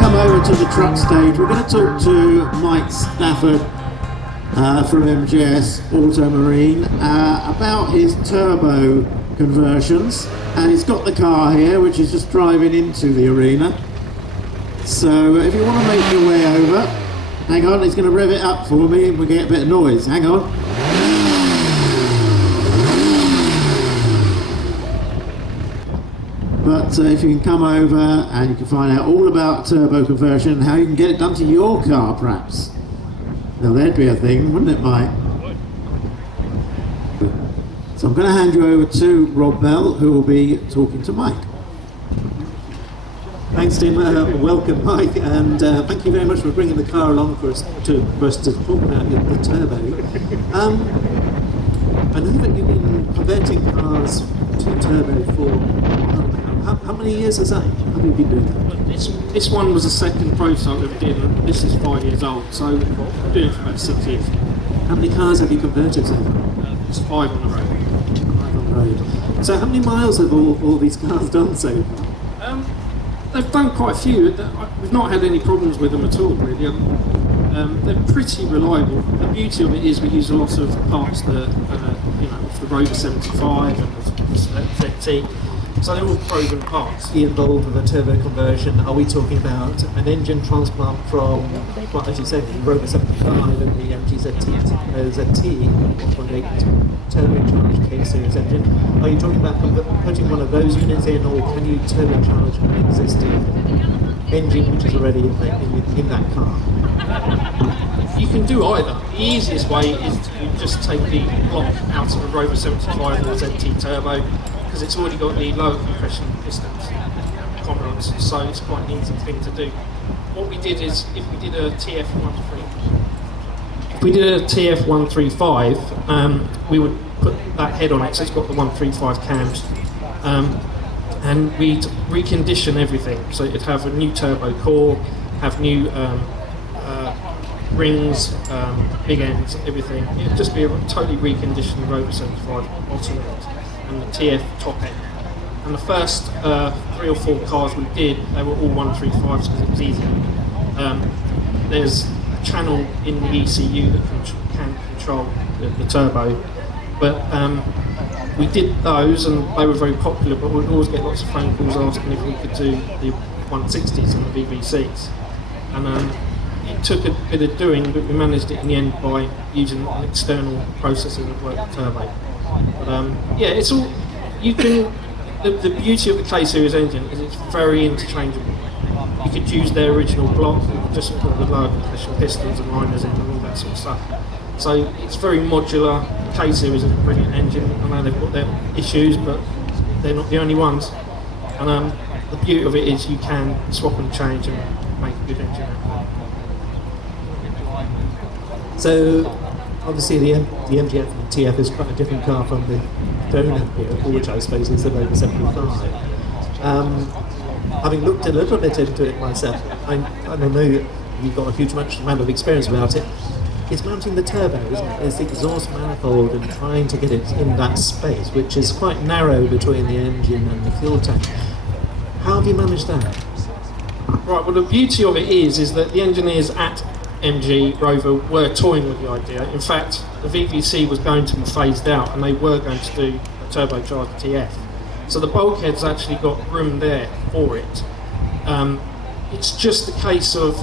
come over to the truck stage. We're going to talk to Mike Stafford from MGS Automarine about his turbo conversions, and he's got the car here which is just driving into the arena. So if you want to make your way over, hang on, he's going to rev it up for me and we'll get a bit of noise. Hang on. But if you can come over and you can find out all about turbo conversion and how you can get it done to your car, perhaps. Now there'd be a thing, wouldn't it, Mike? So I'm going to hand you over to Rob Bell, who will be talking to Mike. Thanks, Tim. Welcome, Mike, and thank you very much for bringing the car along for us to talk about the turbo. I know that you've been converting cars to turbo for how many years have you been doing that? This one was the second prototype that we did, and this is 5 years old, so I've been doing it for about 6 years. How many cars have you converted so far? It's 5 on the road. 5 on the road. So how many miles have all these cars done so far? They've done quite a few. We've not had any problems with them at all, really. They're pretty reliable. The beauty of it is we use a lot of parts that, of the Rover 75 and the ZT. So they're all proven parts. Be involved with a turbo conversion. Are we talking about an engine transplant from, well, as you said, the Rover 75 and the MGTF ZT 1.8 turbocharged K-series engine? Are you talking about putting one of those units in, or can you turbocharge an existing engine which is already in that car? You can do either. The easiest way is to just take the block out of a Rover 75 or ZT turbo, because it's already got the lower compression pistons components, so it's quite an easy thing to do. What we did is, if we did a TF135, we would put that head on it, so it's got the 135 cams, and we'd recondition everything. So it'd have a new turbo core, have new rings, big ends, everything. It'd just be a totally reconditioned Rover 75 bottom end and the TF top end. And the first 3 or 4 cars we did, they were all 135s because it was easy. There's a channel in the ECU that can control the turbo, but we did those and they were very popular, but we'd always get lots of phone calls asking if we could do the 160s and the VVCs. And it took a bit of doing, but we managed it in the end by using an external processor that worked with turbo. But yeah, it's all, you can, the beauty of the K-series engine is it's very interchangeable. You could use their original block and just put the lower compression pistons and liners in and all that sort of stuff. So it's very modular. The K-series is a brilliant engine. I know they've got their issues, but they're not the only ones. And the beauty of it is you can swap and change and make a good engine out of it. So obviously the MGF25 is quite a different car from the donor vehicle, which I suppose is the Rover 75. Having looked a little bit into it myself, I don't know you've got a huge amount of experience about it. It's mounting the turbo, isn't it? It's the exhaust manifold and trying to get it in that space, which is quite narrow between the engine and the fuel tank. How have you managed that? Right, well the beauty of it is that the engineers at MG Rover were toying with the idea. In fact, the VVC was going to be phased out and they were going to do a turbocharged TF. So the bulkhead's actually got room there for it. It's just a case of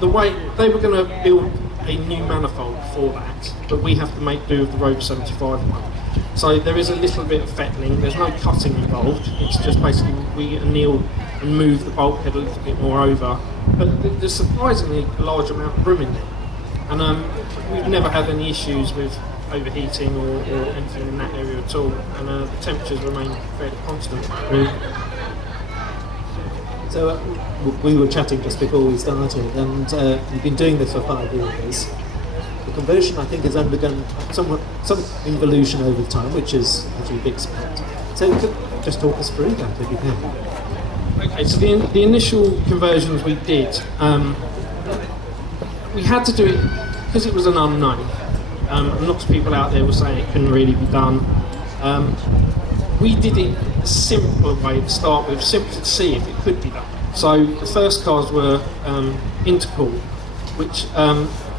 the way they were going to build a new manifold for that, but we have to make do with the Rover 75 one. So there is a little bit of fettling, there's no cutting involved, it's just basically we anneal and move the bulkhead a little bit more over. But there's surprisingly a large amount of room in there. And we've never had any issues with overheating or anything in that area at all. And the temperatures remain fairly constant. So we were chatting just before we started, and you've been doing this for 5 years. The conversion, I think, has undergone some evolution over time, which is as you'd expect. So you could just talk us through that if you can. Okay, so the initial conversions we did, we had to do it because it was an unknown. And lots of people out there were saying it couldn't really be done. We did it a simple way to start with, simply to see if it could be done. So the first cars were intercooled, which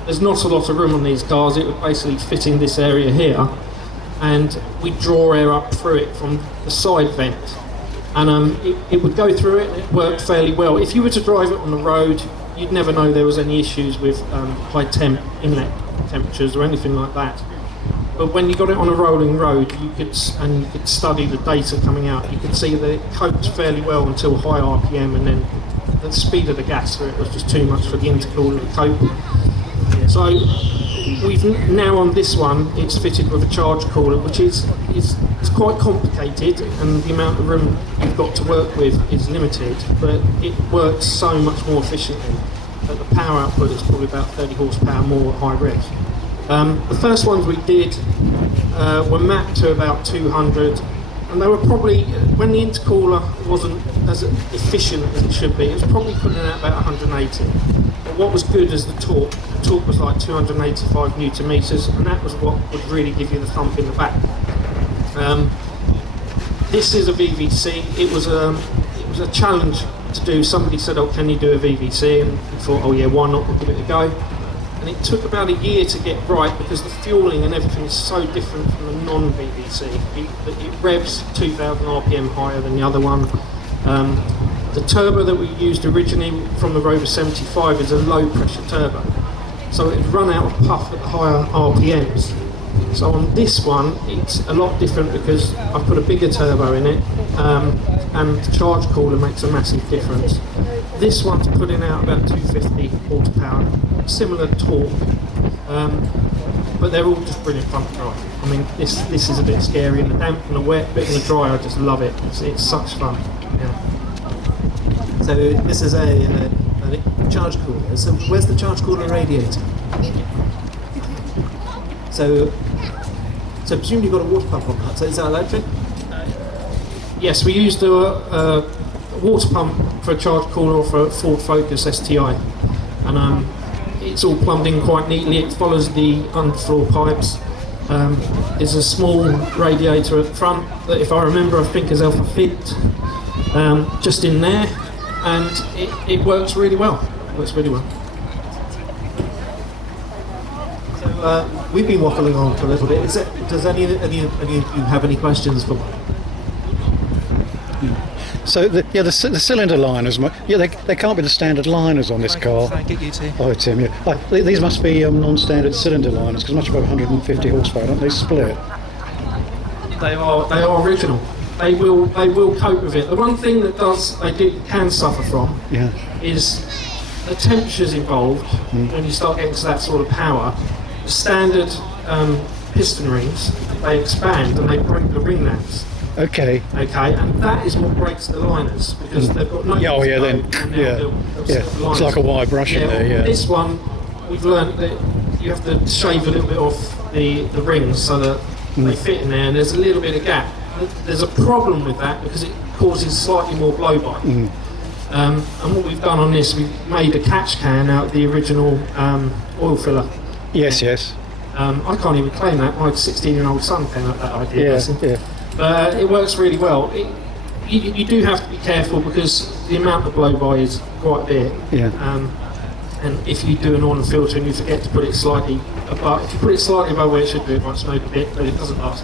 there's not a lot of room on these cars. It would basically fit in this area here, and we draw air up through it from the side vent, and it would go through it, and it worked fairly well. If you were to drive it on the road, you'd never know there was any issues with high temp inlet temperatures or anything like that. But when you got it on a rolling road, you could study the data coming out. You could see that it coped fairly well until high RPM, and then the speed of the gas for it was just too much for the intercooler to cope. So we've now on this one, it's fitted with a charge cooler, which is quite complicated, and the amount of room you've got to work with is limited, but it works so much more efficiently that the power output is probably about 30 horsepower more at high revs. The first ones we did were mapped to about 200, and they were probably, when the intercooler wasn't as efficient as it should be, it was probably putting out about 180. But what was good is the torque. The torque was like 285 newton meters, and that was what would really give you the thump in the back. This is a VVC. It was a challenge to do. Somebody said, "Oh, can you do a VVC?" And we thought, "Oh yeah, why not? We'll give it a go." And it took about a year to get right because the fueling and everything is so different from the non-VVC. It revs 2,000 RPM higher than the other one. The turbo that we used originally from the Rover 75 is a low pressure turbo, so it would run out of puff at higher RPMs. So on this one, it's a lot different because I've put a bigger turbo in it, and the charge cooler makes a massive difference. This one's putting out about 250 horsepower, similar torque, but they're all just brilliant front drive. I mean, this is a bit scary in the damp and the wet, but in the dry, I just love it. It's such fun. Yeah. So this is a charge cooler. So where's the charge cooler radiator? So presumably you've got a water pump on that. So is that electric? Yes, we used a water pump for a charge cooler for a Ford Focus STI, and it's all plumbed in quite neatly. It follows the underfloor pipes. There's a small radiator at the front that, if I remember, I think is Alpha Fit, just in there, and it works really well. So we've been waffling on for a little bit. Does any of you have any questions for me? So the cylinder liners, they can't be the standard liners on this car. Try and get you to. Oh, Tim, yeah. These must be non-standard cylinder liners because much above 150 horsepower, don't they split? They are original. They will cope with it. The one thing that can suffer from is the temperatures involved when you start getting to that sort of power. The standard piston rings, they expand and they break the ring lamps. Okay, and that is what breaks the liners because they've got no. It's like a wire brush in there. Yeah. This one, we've learned that you have to shave a little bit off the rings so that they fit in there, and there's a little bit of gap. There's a problem with that because it causes slightly more blow by. And what we've done on this, we've made a catch can out of the original oil filler. Yes. I can't even claim that. My 16-year-old son came up with that idea. But it works really well. You do have to be careful because the amount of blow-by is quite big. And if you do an oil filter and you forget to put it slightly above, if you put it slightly above where it should be, it might smoke a bit, but it doesn't last.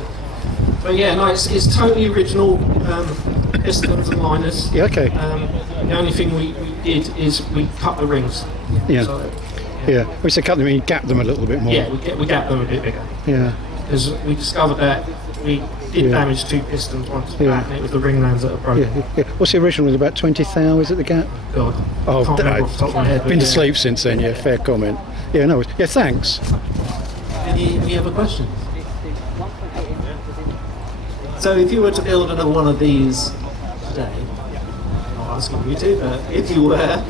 But yeah, no, it's totally original pistons and liners. The only thing we did is we cut the rings. We said cut them and gap them a little bit more. Yeah, we gap them a bit bigger. Because we discovered that we did damage two pistons once back, and it was the ring lands that are broken. What's the original? Was it about 20 thou? Is it the gap? God. Oh, Can't remember off the top of my head, been to sleep since then. Yeah, fair comment. Thanks. Any other questions? So if you were to build another one of these today, I'm not asking you to, but if you were,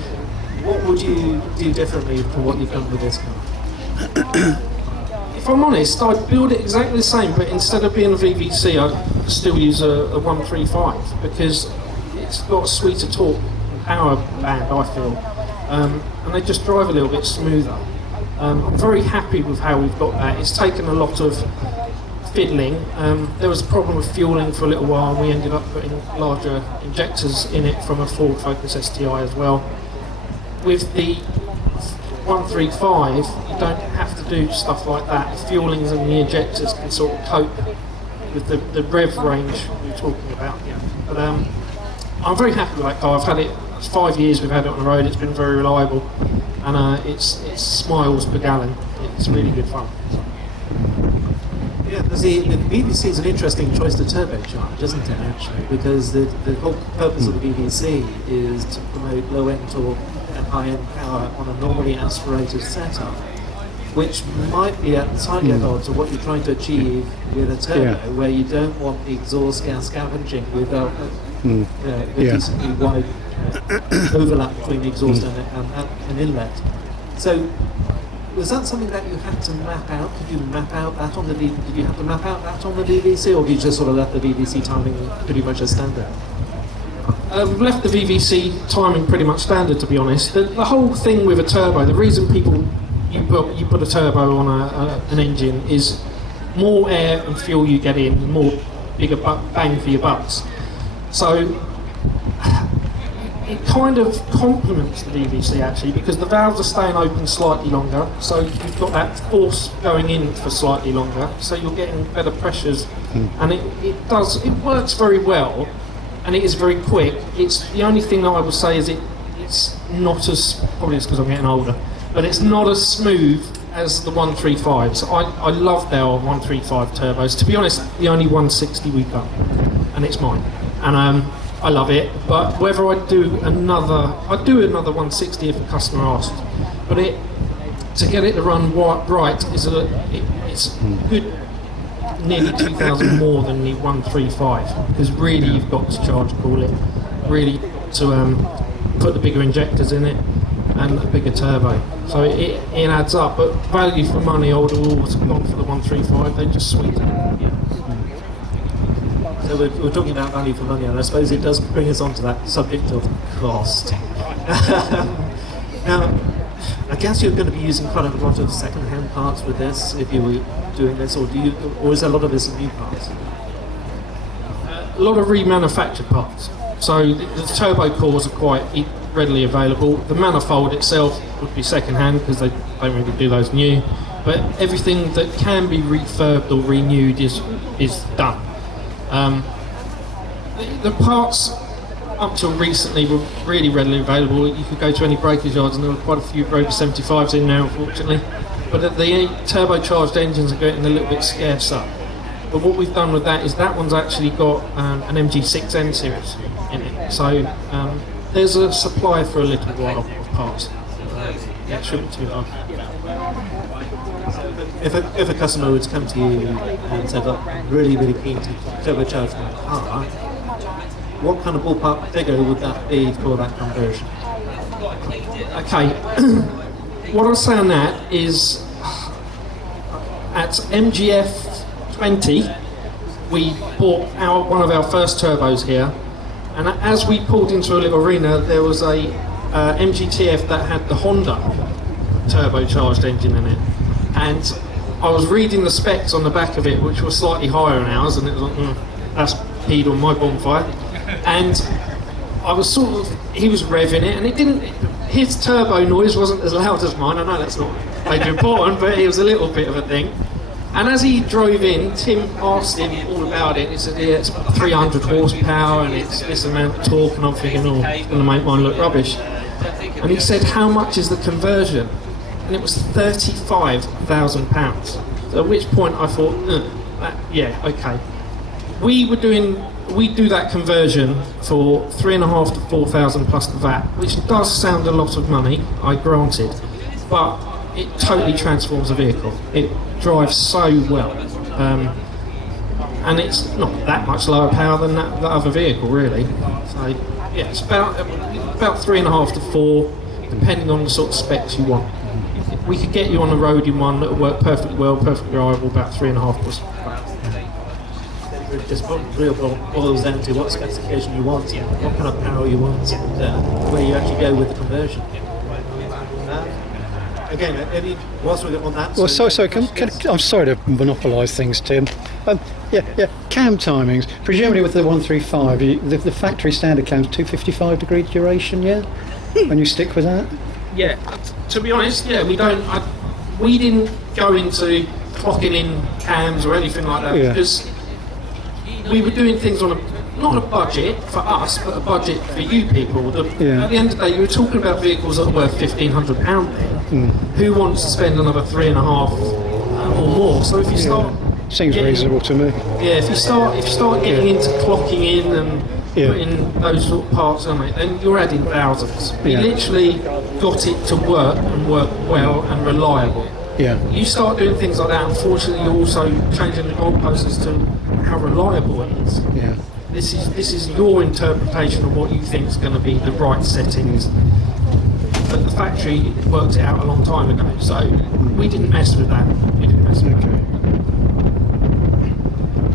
what would you do differently from what you've done with this car? If I'm honest, I'd build it exactly the same, but instead of being a VVC, I'd still use a 135 because it's got a sweeter torque and power band, I feel, and they just drive a little bit smoother. I'm very happy with how we've got that. It's taken a lot of fiddling. There was a problem with fueling for a little while, and we ended up putting larger injectors in it from a Ford Focus STI as well. With the 135, you don't have to do stuff like that. The fuelings and the injectors can sort of cope with the rev range we were talking about. But I'm very happy with that car. I've had it, it's 5 years we've had it on the road, it's been very reliable, and it's smiles per gallon. It's really good fun. Yeah, the BBC is an interesting choice to turbocharge, isn't it, actually? Because the whole purpose of the BBC is to promote low-end torque and high-end power on a normally aspirated setup, which might be at slightly at odds of what you're trying to achieve with a turbo, where you don't want the exhaust gas scavenging with a decently wide overlap between the exhaust and inlet. So, was that something that you had to map out? Did you map out that on the Did you have to map out that on the BBC, or did you just sort of let the BBC timing pretty much as standard? We've left the VVC timing pretty much standard, to be honest. The whole thing with a turbo, the reason you put a turbo on an engine is more air and fuel you get in, more bigger bang for your bucks. So it kind of complements the VVC actually, because the valves are staying open slightly longer, so you've got that force going in for slightly longer, so you're getting better pressures, and it works very well, and it is very quick. It's the only thing that I would say is it's not as, probably it's because I'm getting older, but it's not as smooth as the 135s. I love their 135 turbos. To be honest, the only 160 we got, and it's mine, and I love it, but whether I'd do another 160 if a customer asked. But to get it to run right it's good, nearly 2,000 more than the 135, because really you've got to charge cool it, really to put the bigger injectors in it and a bigger turbo. So it adds up, but value for money, I would have always gone for the 135. They're just sweet. So we're talking about value for money, and I suppose it does bring us on to that subject of cost. Now, I guess you're going to be using quite a lot of second-hand parts with this if you were doing this, or is a lot of this new parts? A lot of remanufactured parts. So the turbo cores are quite readily available. The manifold itself would be second-hand because they don't really do those new. But everything that can be refurbed or renewed is done. The parts up till recently were really readily available. You could go to any breakage yards and there were quite a few Rover 75s in there, unfortunately. But the turbocharged engines are getting a little bit scarcer. But what we've done with that is that one's actually got an MG6N series in it. So there's a supply for a little while of parts. Yeah, it shouldn't be too hard. If a customer would come to you and said, look, I'm really, really keen to turbocharge my car, what kind of ballpark figure would that be for that conversion? Okay, what I'll say on that is at MGF20 we bought one of our first turbos here, and as we pulled into a little arena there was a MGTF that had the Honda turbocharged engine in it, and I was reading the specs on the back of it, which were slightly higher than ours, and it was like, that's peed on my bonfire. And I was he was revving it, and his turbo noise wasn't as loud as mine. I know that's not major important, but it was a little bit of a thing. And as he drove in, Tim asked him all about it. He said, yeah, it's 300 horsepower, and it's this amount of torque, and I'm thinking, oh, it's going to make mine look rubbish. And he said, how much is the conversion? And it was £35,000. So at which point I thought, yeah, okay. We do that conversion for 3,500 to 4,000 plus the VAT, which does sound a lot of money, I granted, but it totally transforms a vehicle. It drives so well, and it's not that much lower power than that other vehicle, really. So yeah, it's about 3.5 to 4, depending on the sort of specs you want. We could get you on the road in one that would work perfectly well, perfectly reliable, about 3.5 plus. It just boils down to what specification you want, what kind of power you want, and where you actually go with the conversion. again, whilst we're on that... Well, sorry, I'm sorry to monopolise things, Tim. Cam timings. Presumably with the 135, the factory standard cam's 255 degree duration, yeah? And you stick with that? Yeah, to be honest, yeah, we didn't go into clocking in cams or anything like that because we were doing things on not a budget for us, but a budget for you people. At the end of the day, you were talking about vehicles that are worth £1,500 then. Who wants to spend another 3.5 or more? So if you start... Seems reasonable to me. Yeah, if you start getting into clocking in and putting those sort of parts on it, then you're adding thousands. We literally got it to work and work well and reliable. Yeah. You start doing things like that, unfortunately you're also changing the goalposts as to how reliable it is. Yeah. This is your interpretation of what you think is going to be the right settings. But the factory worked it out a long time ago, so we didn't mess with that.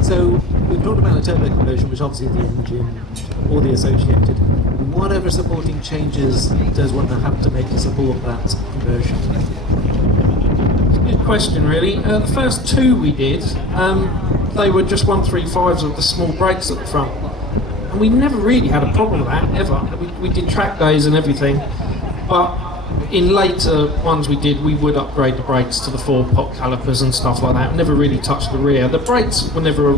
So we've talked about the turbo conversion, which obviously the engine or the associated. Whatever supporting changes does one have to make to support that conversion? Good question, really. The first two we did, they were just 135s with the small brakes at the front. And we never really had a problem with that, ever. We did track days and everything. But in later ones we did, we would upgrade the brakes to the 4-pot calipers and stuff like that. Never really touched the rear. The brakes were never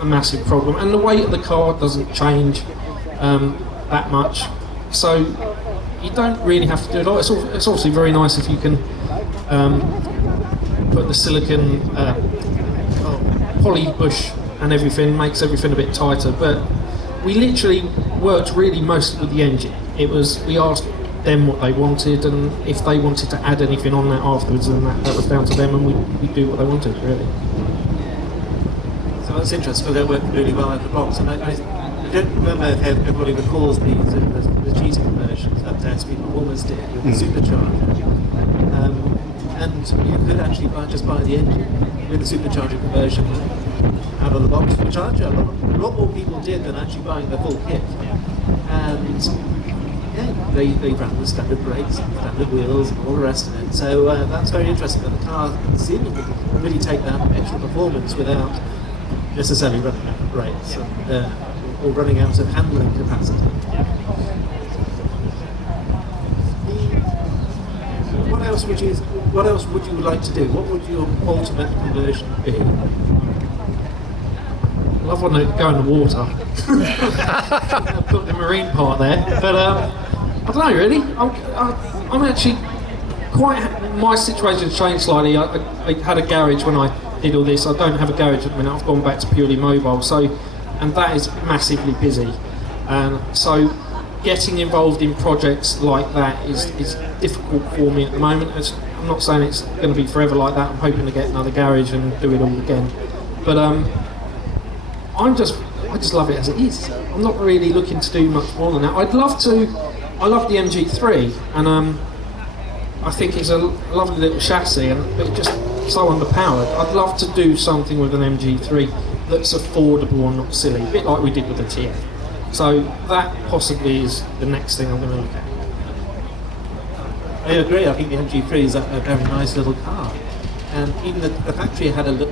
a massive problem. And the weight of the car doesn't change that much. So you don't really have to do it all. It's obviously very nice if you can put the silicon poly bush and everything, makes everything a bit tighter, but we literally worked really mostly with the engine. We asked them what they wanted, and if they wanted to add anything on that afterwards, then that was down to them, and we do what they wanted, really. So that's interesting, they worked really well out of the box, and I don't remember if everybody recalls the GT conversions that we almost did with the supercharger. And you could actually just buy the engine with the supercharger conversion out of the box for charger. A lot more people did than actually buying the full kit. And they ran with standard brakes and standard wheels and all the rest of it. So that's very interesting that the car seemingly can really take that extra performance without necessarily running out of brakes or running out of handling capacity. What else would you like to do? What would your ultimate conversion be? I love when they go in the water. I've got the marine part there, but I don't know really. I'm actually my situation's changed slightly. I had a garage when I did all this. I don't have a garage at the minute. I've gone back to purely mobile, and that is massively busy, and so getting involved in projects like that is difficult for me at the moment. I'm not saying it's going to be forever like that. I'm hoping to get another garage and do it all again, but I just love it as it is. I'm not really looking to do much more than that. I love the MG3, and I think it's a lovely little chassis, but it's just so underpowered. I'd love to do something with an MG3 that's affordable and not silly, a bit like we did with the TF. So that possibly is the next thing I'm going to look at. I agree. I think the MG3 is a very nice little car, and even the factory had a look.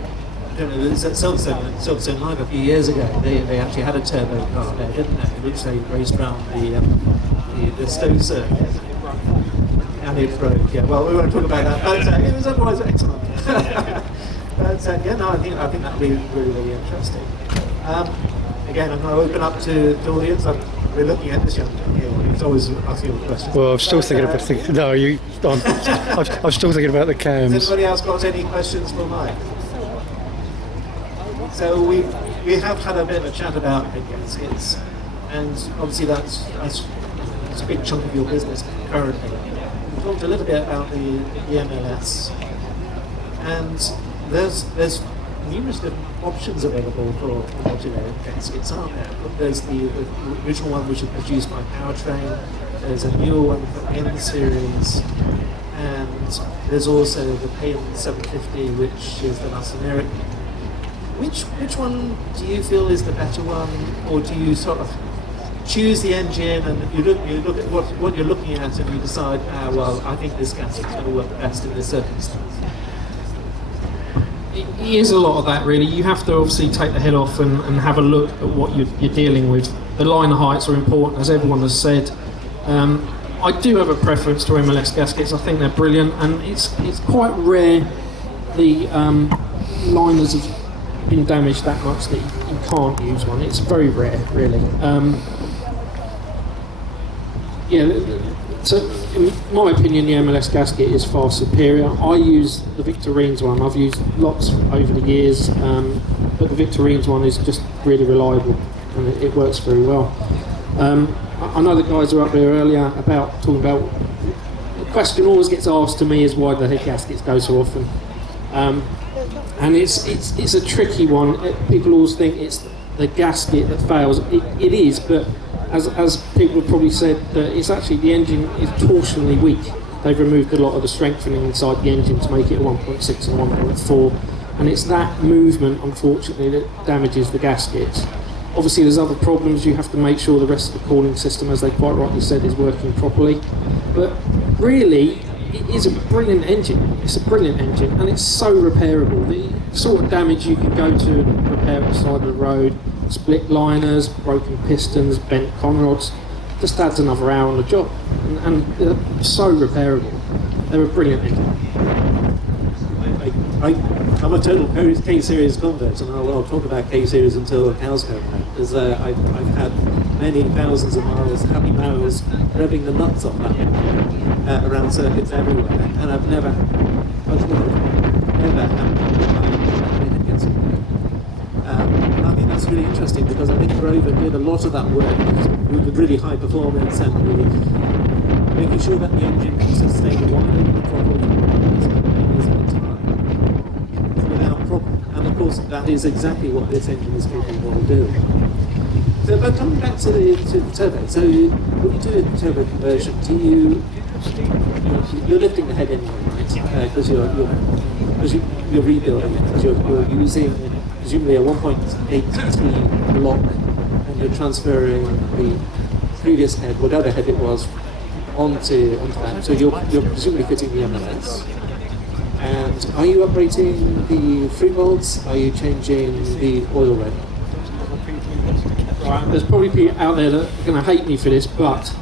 I don't know, Silverstone Live a few years ago. They actually had a turbo car there, didn't they? Which they raced around the Stowe circuit, and it broke. Yeah. Well, we won't talk about that. But it was otherwise excellent. But I think that'd be really, really interesting. Again, I'm going to open up to the audience. We're looking at this young man here. He's always asking all the questions. Well, I'm still thinking about I'm still thinking about the cams. Has anybody else got any questions for Mike? So we have had a bit of a chat about big gaskets, and obviously that's a big chunk of your business currently. We talked a little bit about the MLS, and there's numerous different options available for modular gaskets, aren't there? There's the original one which is produced by Powertrain, there's a newer one for N series, and there's also the Payne 750, which is the less generic. Which one do you feel is the better one, or do you sort of choose the engine and you look at what you're looking at and you decide, well, I think this gasket is going to work best in this circumstance? It is a lot of that, really. You have to obviously take the head off and have a look at what you're dealing with. The liner heights are important, as everyone has said. I do have a preference to MLS gaskets. I think they're brilliant, and it's quite rare the liners have been damaged that much that you can't use one. It's very rare, really. So in my opinion, the MLS gasket is far superior. I use the Victorine's one. I've used lots over the years, but the Victorine's one is just really reliable and it works very well. I know the guys were up there earlier talking about, the question always gets asked to me is why the head gaskets go so often. And it's a tricky one. People always think it's the gasket that fails. It is, but as people have probably said, that it's actually the engine is torsionally weak. They've removed a lot of the strengthening inside the engine to make it a 1.6 and 1.4, and it's that movement, unfortunately, that damages the gaskets. Obviously, there's other problems. You have to make sure the rest of the cooling system, as they quite rightly said, is working properly. But really, it is a brilliant engine. It's a brilliant engine, and it's so repairable. The sort of damage you can go to and repair at the side of the road, split liners, broken pistons, bent conrods, just adds another hour on the job, and they're so repairable. They're a brilliant engine. I'm a total K-Series convert, and I'll talk about K-Series until the cows come home, because I've had many thousands of miles, happy miles, revving the nuts off that around circuits everywhere, and I've never had anything against it. I think that's really interesting, because I think Rover did a lot of that work with the really high performance and really making sure that the engine can sustain a wide open throttle at a time without problem. And of course, that is exactly what this engine is capable of doing. So, but coming back to the turbo, so when you do a turbo conversion, you're lifting the head anyway, right? Because you're rebuilding it, because you're using presumably a 1.8T block, and you're transferring the previous head, whatever head it was, onto that. So you're presumably fitting the MLS. And are you operating the freebolts? Are you changing the oil rail? Right, there's probably people out there that are going to hate me for this, but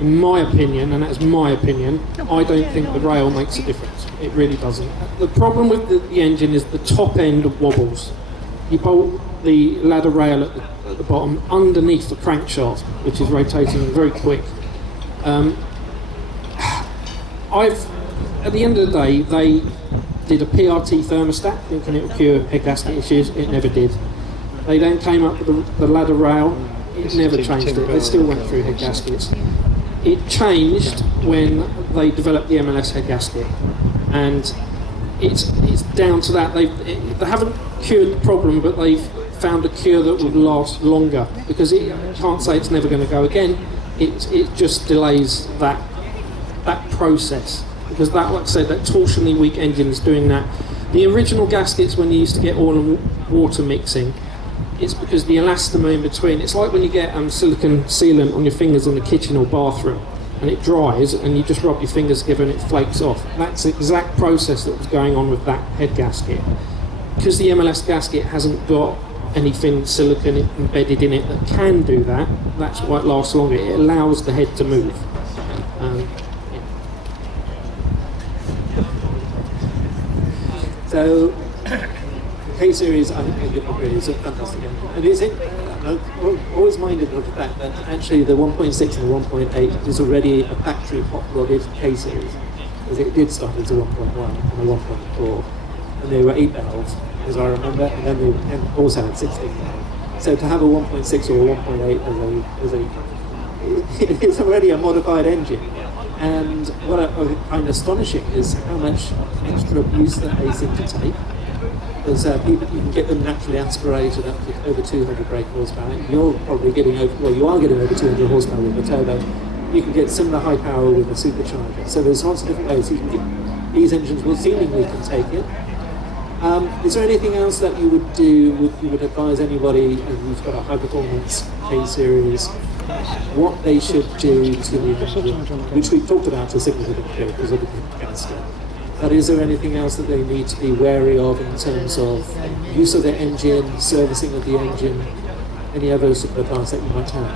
in my opinion, and that's my opinion, I don't think the rail makes a difference. It really doesn't. The problem with the engine is the top end wobbles. You bolt the ladder rail at the bottom underneath the crankshaft, which is rotating very quick. At the end of the day, they did a PRT thermostat thinking it would cure head gasket issues. It never did. They then came up with the ladder rail. It never changed it. They still went through head gaskets. It changed when they developed the MLS head gasket, and it's down to that. They haven't cured the problem, but they've found a cure that would last longer, because it can't say it's never going to go again. It just delays that process, because that, like I said, that torsionally weak engine is doing that. The original gaskets, when you used to get oil and water mixing, it's because the elastomer in between. It's like when you get silicone sealant on your fingers in the kitchen or bathroom, and it dries, and you just rub your fingers together and it flakes off. That's the exact process that was going on with that head gasket. Because the MLS gasket hasn't got anything silicone embedded in it that can do that, that's why it lasts longer. It allows the head to move. So, K-Series, I think it really is a fantastic engine. And is it, I've always minded of the fact that actually the 1.6 and the 1.8 is already a factory hot-rodded K-Series, because it did start as a 1.1 and a 1.4, and they were 8-valve, as I remember, and then they also had 16-valve. So to have a 1.6 or a 1.8 it's already a modified engine. And what I find astonishing is how much extra abuse that they seem to take. Because you can get them naturally aspirated up to over 200 brake horsepower. You're probably getting over, well, you are getting over 200 horsepower with a turbo. You can get similar high power with a supercharger. So there's lots of different ways you can get, these engines will seemingly can take it. Is there anything else that you would do, you would advise anybody who's got a high performance K-Series what they should do to the engine, which we've talked about a significant bit because of the capacity. But is there anything else that they need to be wary of in terms of use of their engine, servicing of the engine, any other sort of advice that you might have?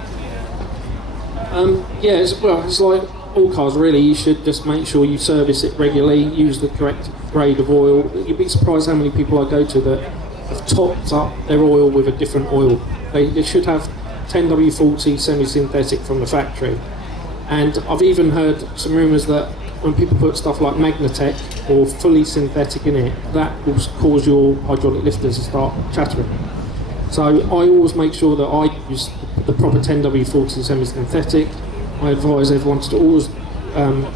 Yeah, it's like all cars really. You should just make sure you service it regularly, use the correct grade of oil. You'd be surprised how many people I go to that have topped up their oil with a different oil. They should have 10W40 semi-synthetic from the factory. And I've even heard some rumours that when people put stuff like Magnatec or fully synthetic in it, that will cause your hydraulic lifters to start chattering. So I always make sure that I use the proper 10W40 semi-synthetic. I advise everyone to always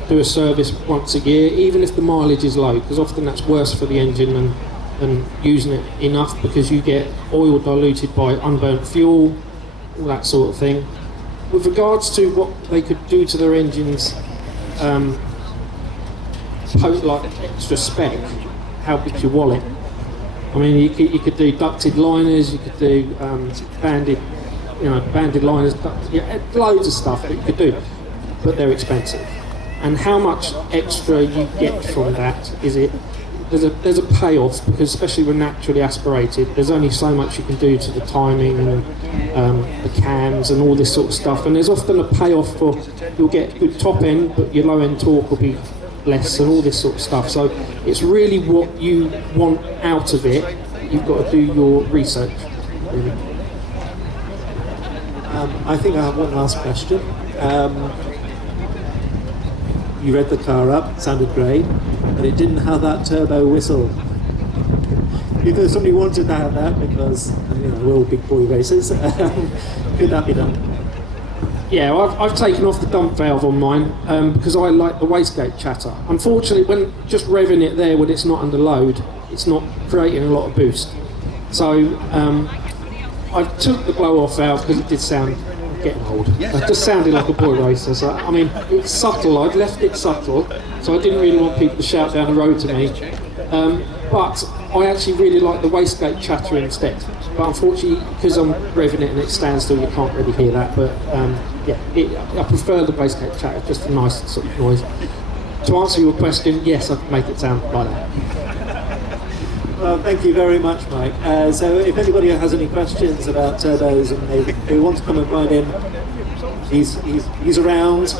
do a service once a year, even if the mileage is low, because often that's worse for the engine than using it enough, because you get oil diluted by unburnt fuel, all that sort of thing. With regards to what they could do to their engines, like extra spec, how big's your wallet? I mean, you could do ducted liners, you could do banded liners, loads of stuff that you could do, but they're expensive. And how much extra you get from that there's a payoff, because especially when naturally aspirated, there's only so much you can do to the timing and the cams and all this sort of stuff. And there's often a payoff for, you'll get good top end, but your low end torque will be less and all this sort of stuff. So it's really what you want out of it. You've got to do your research, really. I think I have one last question. You read the car up, sounded great, but it didn't have that turbo whistle. If somebody wanted to have that, because we're all big boy racers, could that be done? Yeah, I've taken off the dump valve on mine because I like the wastegate chatter. Unfortunately, when just revving it there when it's not under load, it's not creating a lot of boost. So I took the blow-off valve because it did sound getting old. It just sounded like a boy racer. So I mean, it's subtle. I'd left it subtle, so I didn't really want people to shout down the road to me. But I actually really like the wastegate chatter instead. But unfortunately, because I'm revving it and it stands still, you can't really hear that. But I prefer the wastegate chatter, just a nice sort of noise. To answer your question, yes, I can make it sound like that. Well, thank you very much, Mike. So if anybody has any questions about turbos and they want to come and find him, he's around,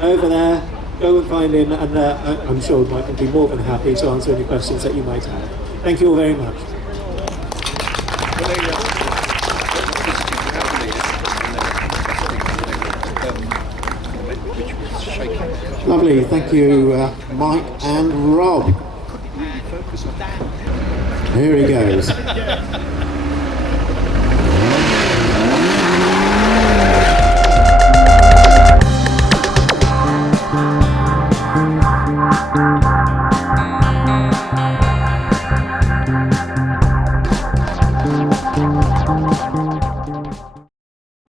over there. Go and find him, and I'm sure Mike will be more than happy to answer any questions that you might have. Thank you all very much. Lovely, thank you, Mike and Rob. Here he goes.